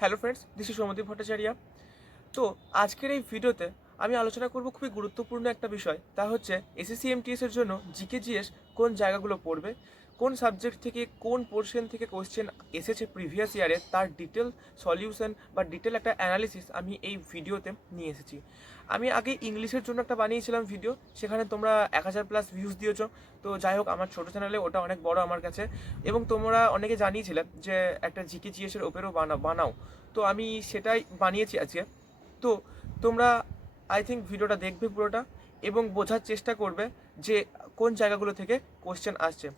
Hello friends, this is Soumadip Bhattacharya. তো আজকের এই ভিডিওতে আমি আলোচনা করব খুবই গুরুত্বপূর্ণ একটা বিষয়, তা হচ্ছে এসএসসি এমটিএস এর জন্য জিকে জিএস কোন জায়গাগুলো পড়বে, কোন সাবজেক্ট থেকে কোন পোর্শন থেকে কোশ্চেন এসেছে প্রিভিয়াস ইয়ারে, তার ডিটেল সলিউশন বা ডিটেল একটা অ্যানালিসিস আমি এই ভিডিওতে নিয়ে এসেছি। আমি আগে ইংলিশের জন্য একটা বানিয়েছিলাম ভিডিও, সেখানে তোমরা 1000+ ভিউজ দিয়েছো। তো যাই হোক, আমার ছোটো চ্যানেলে ওটা অনেক বড় আমার কাছে, এবং তোমরা অনেকে জানিয়েছিলে যে একটা জিকে জিএস এর ওপরেও বানাও। তো আমি সেটাই বানিয়েছি আজকে। তো তোমরা আই থিঙ্ক ভিডিওটা দেখবে পুরোটা এবং বোঝার চেষ্টা করবে যে কোন জায়গাগুলো থেকে কোশ্চেন আসছে।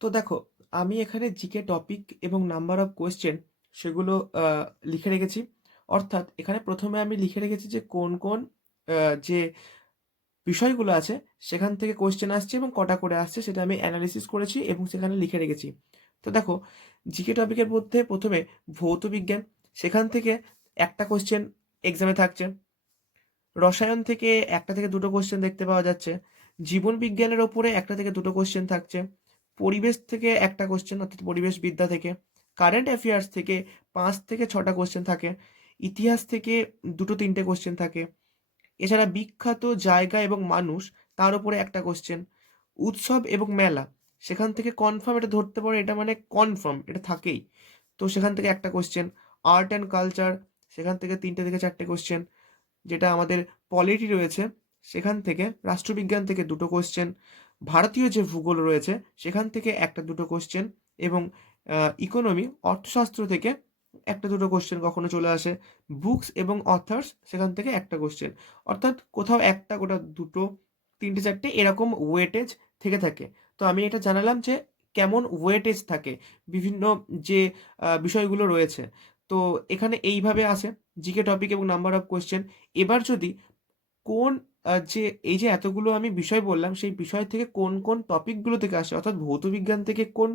তো দেখো, আমি এখানে জিকে টপিক এবং নাম্বার অফ কোশ্চেন সেগুলো লিখে রেখেছি। অর্থাৎ এখানে প্রথমে আমি লিখে রেখেছি যে কোন কোন যে বিষয়গুলো আছে সেখান থেকে কোশ্চেন আসছে এবং কটা করে আসছে সেটা আমি অ্যানালিসিস করেছি এবং সেখানে লিখে রেখেছি। তো দেখো, জিকে টপিকের মধ্যে প্রথমে ভৌত বিজ্ঞান, সেখান থেকে একটা কোশ্চেন এক্সামে থাকছে। রসায়ন থেকে একটা থেকে দুটো কোশ্চেন দেখতে পাওয়া যাচ্ছে। জীবন বিজ্ঞানের ওপরে একটা থেকে দুটো কোশ্চেন থাকছে। পরিবেশ থেকে একটা কোশ্চেন, অর্থাৎ পরিবেশ বিদ্যা থেকে। কারেন্ট অ্যাফেয়ার্স থেকে 5 থেকে 6টা কোশ্চেন থাকে। ইতিহাস থেকে 2-3টে কোশ্চেন থাকে। এছাড়া বিখ্যাত জায়গা এবং মানুষ, তার উপরে একটা কোশ্চেন। উৎসব এবং মেলা, সেখান থেকে কনফার্ম এটা ধরতে পারো, এটা মানে কনফার্ম এটা থাকেই। তো সেখান থেকে একটা কোশ্চেন। আর্ট অ্যান্ড কালচার, সেখান থেকে 3টে থেকে 4টে কোশ্চেন। যেটা আমাদের পলিটি রয়েছে সেখান থেকে, রাষ্ট্রবিজ্ঞান থেকে 2টো কোশ্চেন। ভারতীয় যে ভূগোল রয়েছে সেখান থেকে 1-2টো কোশ্চেন। এবং ইকোনমি, অর্থশাস্ত্র থেকে 1-2টো কোশ্চেন কখনো চলে আসে। বুকস এবং অথার্স, সেখান থেকে একটা কোশ্চেন। অর্থাৎ কোথাও একটা, কোথাও দুটো, 3টে 4টে এরকম ওয়েটেজ থেকে থাকে। তো আমি এটা জানালাম যে কেমন ওয়েটেজ থাকে বিভিন্ন যে বিষয়গুলো রয়েছে। তো এখানে এইভাবে আসে জিকে টপিক এবং নাম্বার অফ কোশ্চেন। এবার যদি কোন যে এই যে এতগুলো আমি বিষয় বললাম, সেই বিষয় থেকে কোন কোন টপিকগুলো থেকে আসে, অর্থাৎ ভৌত বিজ্ঞান থেকে কোন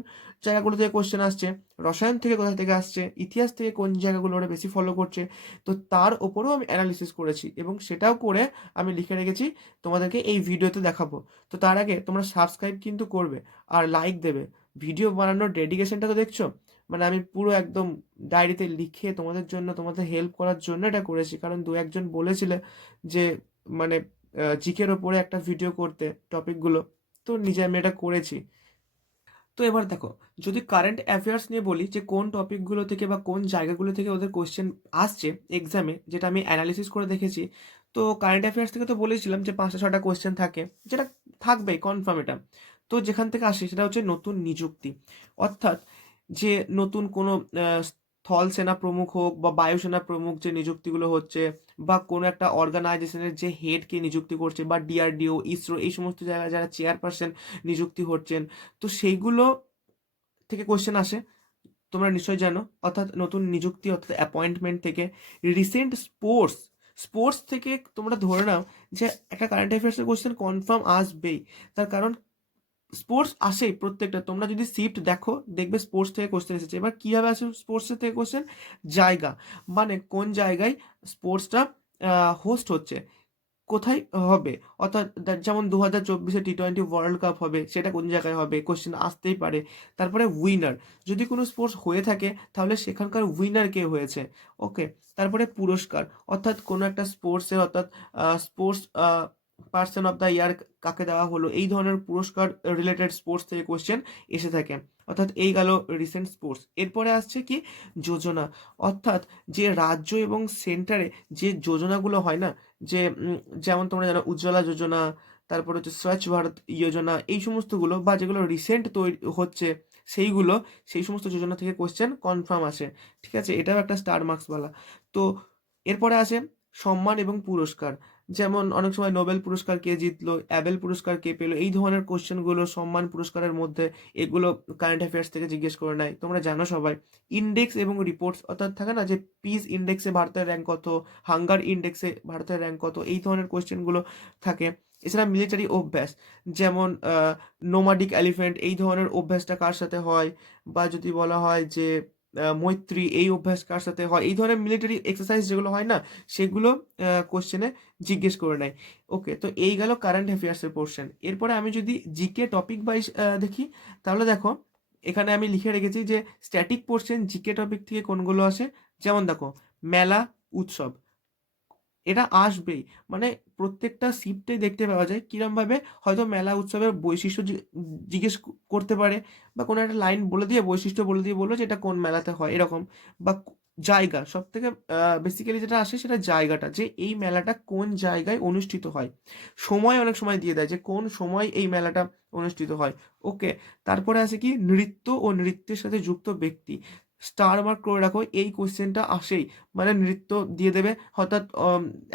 জায়গাগুলো থেকে কোশ্চেন আসছে, রসায়ন থেকে কোথা থেকে আসছে, ইতিহাস থেকে কোন জায়গাগুলো ওরা বেশি ফলো করছে, তো তার ওপরেও আমি অ্যানালিসিস করেছি এবং সেটাও করে আমি লিখে রেখেছি, তোমাদেরকে এই ভিডিওতে দেখাবো। তো তার আগে তোমরা সাবস্ক্রাইব কিন্তু করবে আর লাইক দেবে। ভিডিও বানানোর ডেডিকেশনটা তো দেখছো, মানে আমি পুরো একদম ডায়েরিতে লিখে তোমাদের জন্য, তোমাদের হেল্প করার জন্য এটা করেছি। কারণ দু একজন বলেছিলে যে মানে জিকের ওপরে একটা ভিডিও করতে টপিকগুলো, তো নিজে আমি এটা করেছি। তো এবার দেখো, যদি কারেন্ট অ্যাফেয়ার্স নিয়ে বলি যে কোন টপিকগুলো থেকে বা কোন জায়গাগুলো থেকে ওদের কোশ্চেন আসছে এক্সামে, যেটা আমি অ্যানালিসিস করে দেখেছি। তো কারেন্ট অ্যাফেয়ার্স থেকে তো বলেছিলাম যে 5-6টা কোশ্চেন থাকে, যেটা থাকবেই কনফার্ম এটা। তো যেখান থেকে আসে সেটা হচ্ছে নতুন নিযুক্তি। অর্থাৎ যে নতুন কোনো স্থল সেনা প্রমুখ হোক বা বায়ুসেনা প্রমুখ যে নিযুক্তিগুলো হচ্ছে, বা কোনো একটা অর্গানাইজেশনের যে হেডকে নিযুক্তি করছে, বা ডিআরডিও, ইসরো, এই সমস্ত জায়গায় যারা চেয়ারপারসন নিযুক্তি হচ্ছেন, তো সেইগুলো থেকে কোশ্চেন আসে, তোমরা নিশ্চয়ই জানো। অর্থাৎ নতুন নিযুক্তি, অর্থাৎ অ্যাপয়েন্টমেন্ট থেকে। রিসেন্ট স্পোর্টস, স্পোর্টস থেকে তোমরা ধরে নাও যে একটা কারেন্ট অ্যাফেয়ার্সের কোশ্চেন কনফার্ম আসবেই। তার কারণ স্পোর্টস আসেই প্রত্যেকটা, তোমরা যদি শিফট দেখো দেখবে স্পোর্টস থেকে কোশ্চেন এসেছে। এবার কীভাবে আসে স্পোর্টসের থেকে কোশ্চেন? জায়গা, মানে কোন জায়গায় স্পোর্টসটা হোস্ট হচ্ছে, কোথায় হবে। অর্থাৎ যেমন 2024-এ T20 ওয়ার্ল্ড কাপ হবে, সেটা কোন জায়গায় হবে, কোশ্চেন আসতেই পারে। তারপরে উইনার, যদি কোনো স্পোর্টস হয়ে থাকে তাহলে সেখানকার উইনার কে হয়েছে। ওকে। তারপরে পুরস্কার, অর্থাৎ কোনো একটা স্পোর্টসের, অর্থাৎ sports person of the year কাকে দেওয়া হলো, এই ধরনের পুরস্কার রিলেটেড স্পোর্টস থেকে কোশ্চেন এসে থাকে। অর্থাৎ এই গেল রিসেন্ট স্পোর্টস। এরপরে আসছে কি? যোজনা। অর্থাৎ যে রাজ্য এবং সেন্টারে যে যোজনাগুলো হয় না, যে যেমন তোমরা জানো উজ্জ্বলা যোজনা, তারপর হচ্ছে স্বচ্ছ ভারত যোজনা, এই সমস্তগুলো বা যেগুলো রিসেন্ট তৈরি হচ্ছে সেইগুলো, সেই সমস্ত যোজনা থেকে কোশ্চেন কনফার্ম আসে। ঠিক আছে, এটাও একটা স্টার মার্কসওয়ালা। তো এরপরে আসে সম্মান এবং পুরস্কার। যেমন অনেক সময় নোবেল পুরস্কার কে জিতলো, অ্যাবেল পুরস্কার কে পেলো, এই ধরনের কোশ্চেনগুলো সম্মান পুরস্কারের মধ্যে, এগুলো কারেন্ট অ্যাফেয়ার্স থেকে জিজ্ঞেস করে নেয়, তোমরা জানো সবাই। ইন্ডেক্স এবং রিপোর্টস, অর্থাৎ থাকে না যে পিস ইন্ডেক্সে ভারতের র্যাঙ্ক কত, হাঙ্গার ইন্ডেক্সে ভারতের র্যাঙ্ক কত, এই ধরনের কোশ্চেনগুলো থাকে। এছাড়া মিলিটারি অভ্যাস, যেমন নোমাডিক এলিফ্যান্ট, এই ধরনের অভ্যাসটা কার সাথে হয়, বা যদি বলা হয় যে মৈত্রী, এই অভ্যাস কার সাথে হয়, এই ধরনের মিলিটারি এক্সারসাইজ যেগুলো হয় না, সেগুলো কোশ্চেনে জিজ্ঞেস করে নেয়। ওকে, তো এই গেল কারেন্ট অ্যাফেয়ার্সের পোর্শন। এরপরে আমি যদি জিকে টপিক ওয়াইজ দেখি, তাহলে দেখো এখানে আমি লিখে রেখেছি যে স্ট্যাটিক পোর্শন জিকে টপিক থেকে কোনগুলো আসে, যেমন দেখো, মেলা, উৎসব, এটা আসবেই। মানে প্রত্যেকটা শিফটে দেখতে পাওয়া যায় কিরমভাবে হয়তো মেলা উৎসবের বৈশিষ্ট্য জিজ্ঞেস করতে পারে, বা কোনো একটা লাইন বলে দিয়ে বৈশিষ্ট্য বলে দিয়ে বললো যে এটা কোন মেলাতে হয় এরকম। বা জায়গা, সব থেকে বেসিক্যালি যেটা আসে সেটা জায়গাটা, যে এই মেলাটা কোন জায়গায় অনুষ্ঠিত হয়। সময় অনেক সময় দিয়ে দেয় যে কোন সময় এই মেলাটা অনুষ্ঠিত হয়। ওকে, তারপরে আছে কি নৃত্য ও নৃত্যের সাথে যুক্ত ব্যক্তি। স্টার মার্ক করে রাখো, এই কোশ্চেনটা আসেই। মানে নৃত্য দিয়ে দেবে, হঠাৎ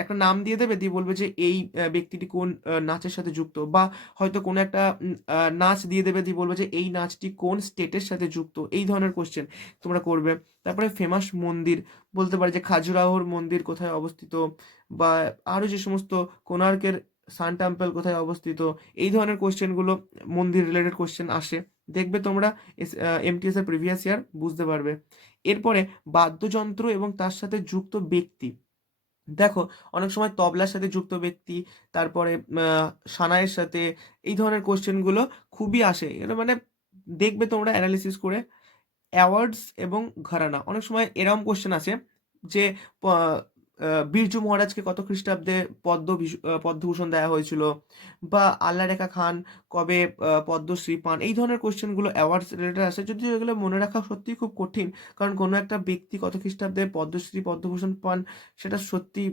একটা নাম দিয়ে দেবে, দিয়ে বলবে যে এই ব্যক্তিটি কোন নাচের সাথে যুক্ত, বা হয়তো কোনো একটা নাচ দিয়ে দেবে, দিয়ে বলবে যে এই নাচটি কোন স্টেটের সাথে যুক্ত। এই ধরনের কোশ্চেন তোমরা করবে। তারপরে ফেমাস মন্দির বলতে পারে যে খাজুরাহোর মন্দির কোথায় অবস্থিত, বা আরও যে সমস্ত কোণার্কের সান টেম্পল কোথায় অবস্থিত। এই ধরনের কোশ্চেনগুলো মন্দির রিলেটেড কোশ্চেন আসে, দেখবে তোমরা এমটিএস এর প্রিভিয়াস ইয়ার বুঝতে পারবে। এরপরে বাদ্যযন্ত্র এবং তার সাথে যুক্ত ব্যক্তি। দেখো, অনেক সময় তবলার সাথে যুক্ত ব্যক্তি, তারপরে সানাইয়ের সাথে, এই ধরনের কোশ্চেনগুলো খুবই আসে। এটা মানে দেখবে তোমরা অ্যানালিসিস করে। অ্যাওয়ার্ডস এবং ঘরানা, অনেক সময় এরকম কোশ্চেন আছে যে বিরজু মহারাজকে কত খ্রিস্টাব্দে পদ্মভূষণ দেওয়া হয়েছিল, বা আল্লাহ রেখা খান কবে পদ্মশ্রী পান। এই ধরনের কোশ্চেনগুলো অ্যাওয়ার্ডস রিলেটেড আসে, যদিও এগুলো মনে রাখা সত্যিই খুব কঠিন, কারণ কোনো একটা ব্যক্তি কত খ্রিস্টাব্দে পদ্মশ্রী পদ্মভূষণ পান সেটা সত্যি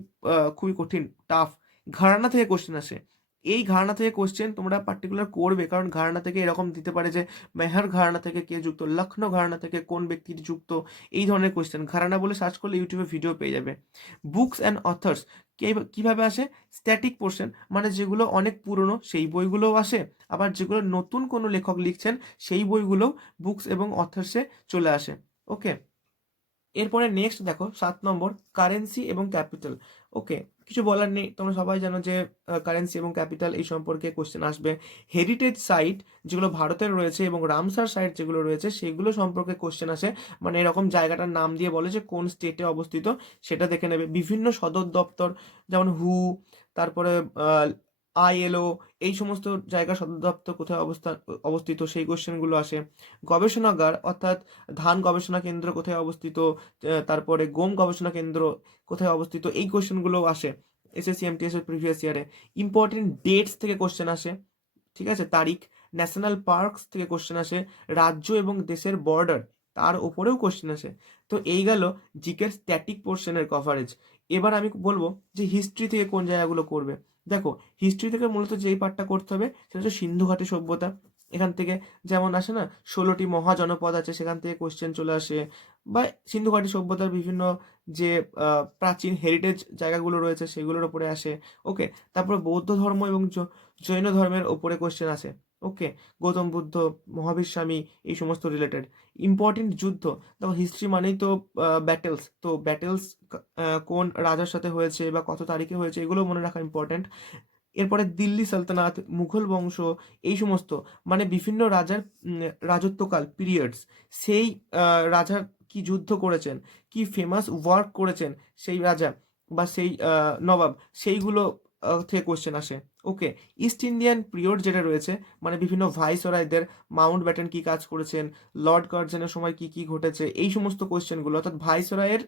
খুবই কঠিন, টাফ। ঘরানা থেকে কোশ্চেন আসে, এই ঘরানা থেকে কোশ্চেন তোমরা পার্টিকুলার করবে, কারণ ঘরানা থেকে এরকম দিতে পারে যে মেহর ঘরানা থেকে কে যুক্ত, লখনৌ ঘরানা থেকে কোন ব্যক্তিটি যুক্ত। এই ধরনের কোশ্চেন ঘরানা বলে সার্চ করলে ইউটিউবে ভিডিও পেয়ে যাবে। বুকস অ্যান্ড অথর্স কিভাবে আসে? স্ট্যাটিক পোর্শন, মানে যেগুলো অনেক পুরনো সেই বইগুলোও আসে, আবার যেগুলো নতুন কোনো লেখক লিখছেন সেই বইগুলোও বুকস এবং অথর্সে চলে আসে। ওকে, এরপরে নেক্সট দেখো 7 নম্বর, কারেন্সি এবং ক্যাপিটাল। ওকে, কিছু বলার নেই, তোমরা সবাই জানো যে কারেন্সি এবং ক্যাপিটাল এই সম্পর্কে কোশ্চেন আসবে। হেরিটেজ সাইট যেগুলো ভারতের রয়েছে এবং রামসার সাইট যেগুলো রয়েছে সেগুলো সম্পর্কে কোশ্চেন আসে। মানে এরকম জায়গাটার নাম দিয়ে বলে যে কোন স্টেটে অবস্থিত, সেটা দেখে নেবে। বিভিন্ন সদর দপ্তর, যেমন তারপরে আইএলও, এই সমস্ত জায়গার সদর দপ্তর কোথায় অবস্থিত সেই কোশ্চেনগুলো আসে। গবেষণাগার অর্থাৎ ধান গবেষণা কেন্দ্র কোথায় অবস্থিত, তারপরে গম গবেষণা কেন্দ্র কোথায় অবস্থিত, এই কোশ্চেনগুলো আসে এসএসসি এমটিএস এর প্রিভিয়াস ইয়ারে। ইম্পর্টেন্ট ডেটস থেকে কোশ্চেন আসে, ঠিক আছে, তারিখ। ন্যাশনাল পার্কস থেকে কোশ্চেন আসে। রাজ্য এবং দেশের বর্ডার, তার উপরেও কোশ্চেন আসে। তো এই গেল জিকের স্ট্যাটিক পোর্শনের কভারেজ। এবার আমি বলবো যে হিস্ট্রি থেকে কোন জায়গাগুলো করবে। দেখো, হিস্ট্রি থেকে মূলত যেই পার্টটা করতে হবে সেটা হচ্ছে সিন্ধু ঘাটি সভ্যতা। এখান থেকে যেমন আসে না, 16টি মহাজনপদ আছে, সেখান থেকে কোশ্চেন চলে আসে। বা সিন্ধু ঘাটি সভ্যতার বিভিন্ন যে প্রাচীন হেরিটেজ জায়গাগুলো রয়েছে সেগুলোর উপরে আসে। ওকে, তারপর বৌদ্ধ ধর্ম এবং জৈন ধর্মের ওপরে কোশ্চেন আসে। ওকে, গৌতম বুদ্ধ, মহাবীর স্বামী, এই সমস্ত রিলেটেড। ইম্পর্টেন্ট যুদ্ধ, দেখো হিস্ট্রি মানেই তো ব্যাটেলস, তো ব্যাটেলস কোন রাজার সাথে হয়েছে বা কত তারিখে হয়েছে এগুলো মনে রাখা ইম্পর্টেন্ট। এরপরে দিল্লি সালতানাত, মুঘল বংশ, এই সমস্ত, মানে বিভিন্ন রাজার রাজত্বকাল পিরিয়ডস, সেই রাজার কি যুদ্ধ করেছেন, কি ফেমাস ওয়ার্ক করেছেন সেই রাজা বা সেই নবাব, সেইগুলো থেকে কোশ্চেন আসে। ওকে, ইস্ট ইন্ডিয়ান পিরিয়ড যেটা রয়েছে, মানে বিভিন্ন ভাইসরয়দের, মাউন্ট ব্যাটেন কি কাজ করেছেন, লর্ড কার্জনের সময় কি কি ঘটেছে, এই সমস্ত কোশ্চেনগুলো, অর্থাৎ ভাইসরয়ের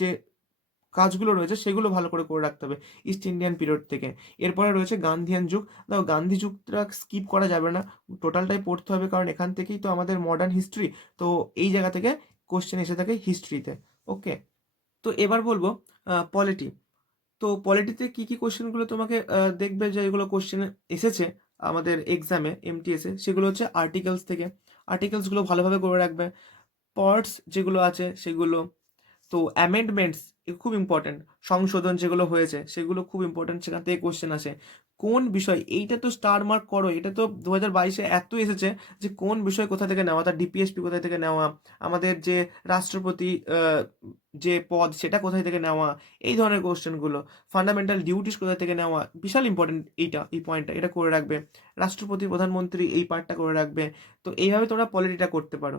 যে কাজগুলো রয়েছে সেগুলো ভালো করে করে রাখতে হবে ইস্ট ইন্ডিয়ান পিরিয়ড থেকে। এরপরে রয়েছে গান্ধিয়ান যুগ। দেখো, গান্ধী যুগটা স্কিপ করা যাবে না, টোটালটাই পড়তে হবে, কারণ এখান থেকেই তো আমাদের মডার্ন হিস্ট্রি। তো এই জায়গা থেকে কোশ্চেন এসে থাকে হিস্ট্রিতে। ওকে, তো এবার বলবো পলিটি। তো পলিটিতে কি কি কোশ্চেনগুলো তোমাকে দেখবে যে এগুলো কোশ্চেন এসেছে আমাদের এক্সামে এমটিএসে, সেগুলো হচ্ছে আর্টিকেলস থেকে। আর্টিকেলসগুলো ভালোভাবে করে রাখবে। পার্টস যেগুলো আছে সেগুলো, তো অ্যামেন্ডমেন্টস খুব ইম্পর্টেন্ট, সংশোধন যেগুলো হয়েছে সেগুলো খুব ইম্পর্টেন্ট, সেখান থেকে কোশ্চেন আসে। কোন বিষয়, এইটা তো স্টার মার্ক করো, এটা তো 2022-এ এত এসেছে যে কোন বিষয় কোথা থেকে নেওয়া, তার ডিপিএসপি কোথায় থেকে নেওয়া, আমাদের যে রাষ্ট্রপতি যে পদ সেটা কোথায় থেকে নেওয়া, এই ধরনের কোশ্চেনগুলো। ফান্ডামেন্টাল ডিউটিস কোথায় থেকে নেওয়া, বিশাল ইম্পর্টেন্ট এই পয়েন্টটা, এটা করে রাখবে। রাষ্ট্রপতি প্রধানমন্ত্রী এই পার্টটা করে রাখবে। তো এইভাবে তোমরা পলিটিটা করতে পারো।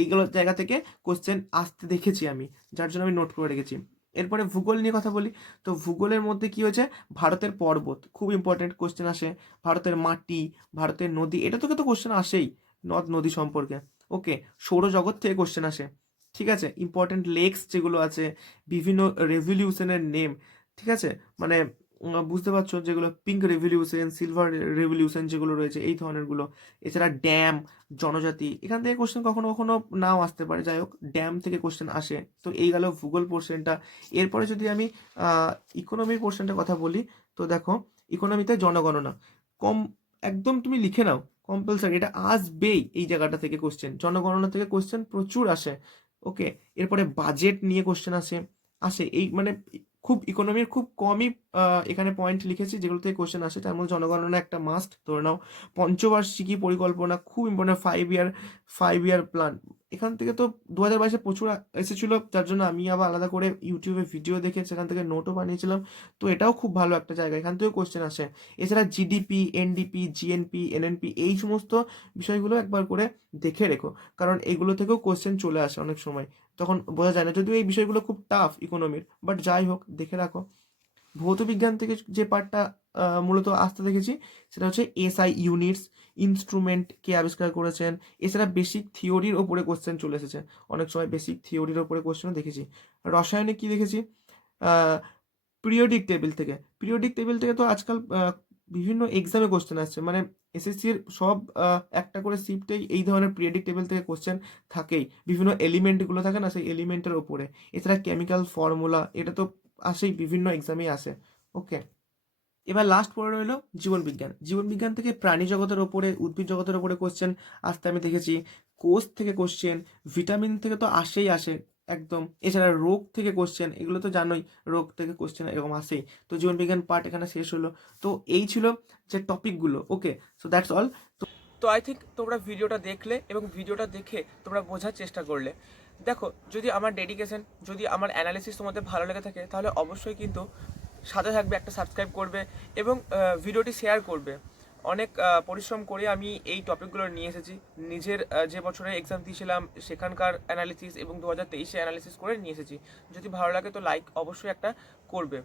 এইগুলো জায়গা থেকে কোশ্চেন আসতে দেখেছি আমি, যার জন্য আমি নোট করে রেখেছি। এরপরে ভূগোল নিয়ে কথা বলি। তো ভূগোলের মধ্যে কি হয়েছে, ভারতের পর্বত খুব ইম্পর্টেন্ট কোশ্চেন আসে, ভারতের মাটি, ভারতের নদী, এটা থেকে তো কোশ্চেন আসেই, নদ নদী সম্পর্কে। ওকে, সৌরজগৎ থেকে কোশ্চেন আসে, ঠিক আছে, ইম্পর্টেন্ট লেকস যেগুলো আছে, বিভিন্ন রেভলিউশনের নেম, ঠিক আছে, মানে বুঝতে পারছো, যেগুলো পিঙ্ক রেভলিউশন, সিলভার রেভলিউশন যেগুলো রয়েছে এই ধরনেরগুলো। এছাড়া ড্যাম, জনজাতি, এখান থেকে কোশ্চেন কখনো কখনো নাও আসতে পারে, যাই হোক ড্যাম থেকে কোশ্চেন আসে। তো এই গেল ভূগোল পোর্শনটা। এরপরে যদি আমি ইকোনমির পোর্শনটা কথা বলি, তো দেখো ইকোনমিতে জনগণনা কম, একদম তুমি লিখে নাও, কম্পালসারি, এটা আসবেই এই জায়গাটা থেকে কোশ্চেন, জনগণনা থেকে কোশ্চেন প্রচুর আসে। ওকে, এরপরে বাজেট নিয়ে কোশ্চেন আসে, এই মানে খুব ইকোনমির খুব কমই এখানে পয়েন্ট লিখেছি যেগুলো থেকে কোশ্চেন আসে, তার মধ্যে জনগণনা একটা মাস্ট ধরে নাও। পঞ্চবার্ষিকী পরিকল্পনা খুব ইম্পর্টেন্ট, 5 ইয়ার প্ল্যান, এখান থেকে তো 2022-এ প্রচুর এসেছিল, যার জন্য আমি আবার আলাদা করে ইউটিউবে ভিডিও দেখে সেখান থেকে নোটও বানিয়েছিলাম। তো এটাও খুব ভালো একটা জায়গা, এখান থেকেও কোশ্চেন আসে। এছাড়া জিডিপি, এনডিপি, জিএনপি, এনএনপি, এই সমস্ত বিষয়গুলো একবার করে দেখে রেখো, কারণ এগুলো থেকেও কোশ্চেন চলে আসে অনেক সময়, তখন বোঝা যায় না, যদিও এই বিষয়গুলো খুব টাফ ইকোনমির, বাট যাই হোক দেখে রাখো। ভৌত বিজ্ঞান থেকে যে পার্টটা মূলত আসতে দেখেছি সেটা হচ্ছে এসআই ইউনিটস, ইনস্ট্রুমেন্ট কে আবিষ্কার করেছেন। এছাড়া বেসিক থিওরির ওপরে কোশ্চেন চলে এসেছে, অনেক সময় বেসিক থিওরির ওপরে কোশ্চেনও দেখেছি। রসায়নে কি দেখেছি, পিরিয়ডিক টেবিল থেকে, তো আজকাল বিভিন্ন এক্সামে কোশ্চেন আসছে, মানে এসএসসির সব একটা করে শিফটেই এই ধরনের পিরিয়ডিক টেবিল থেকে কোশ্চেন থাকেই, বিভিন্ন এলিমেন্টগুলো থাকে না, সেই এলিমেন্টের ওপরে। এছাড়া কেমিক্যাল ফর্মুলা, এটা তো আসেই, বিভিন্ন এক্সামেই আসে। ওকে, এবার লাস্ট পড়ে রইলো জীবন বিজ্ঞান থেকে প্রাণী জগতের ওপরে, উদ্ভিদ জগতের ওপরে কোশ্চেন আসতে আমি দেখেছি। কোষ থেকে কোশ্চেন, ভিটামিন থেকে তো আসে একদম। এছাড়া রোগ থেকে কোশ্চেন, এগুলো তো জানোই, রোগ থেকে কোশ্চেন এরকম আসেই। তো জীবনবিজ্ঞান পার্ট এখানে শেষ হলো। তো এই ছিল যে টপিকগুলো। ওকে, সো দ্যাটস অল। তো আই থিঙ্ক তোমরা ভিডিওটা দেখলে এবং ভিডিওটা দেখে তোমরা বোঝার চেষ্টা করলে। দেখো, যদি আমার ডেডিকেশন, যদি আমার অ্যানালিসিস তোমাদের ভালো লেগে থাকে, তাহলে অবশ্যই কিন্তু সাথে থাকবে, একটা সাবস্ক্রাইব করবে এবং ভিডিওটি শেয়ার করবে। অনেক পরিশ্রম করে আমি এই টপিকগুলো নিয়ে এসেছি, নিজের যে বছরে এক্সাম দিয়েছিলাম সেখানকার অ্যানালিসিস এবং 2023-এ অ্যানালিসিস করে নিয়ে এসেছি। যদি ভালো লাগে তো লাইক অবশ্যই একটা করবে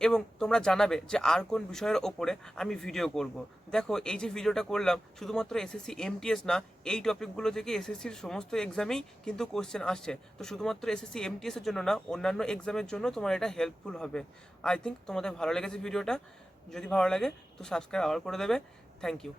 এবং তোমরা জানাবে যে আর কোন বিষয়ের ওপরে আমি ভিডিও করব। দেখো, এই যে ভিডিওটা করলাম শুধুমাত্র এসএসসি এমটিএস না, এই টপিকগুলো থেকে এসএসসির সমস্ত এক্সামেই কিন্তু কোশ্চেন আসছে। তো শুধুমাত্র এসএসসি এমটিএস এর জন্য না, অন্যান্য এক্সামের জন্য তোমার এটা হেল্পফুল হবে। আই থিঙ্ক তোমাদের ভালো লেগেছে ভিডিওটা। যদি ভালো লাগে তো সাবস্ক্রাইব আবার করে দেবে। Thank you.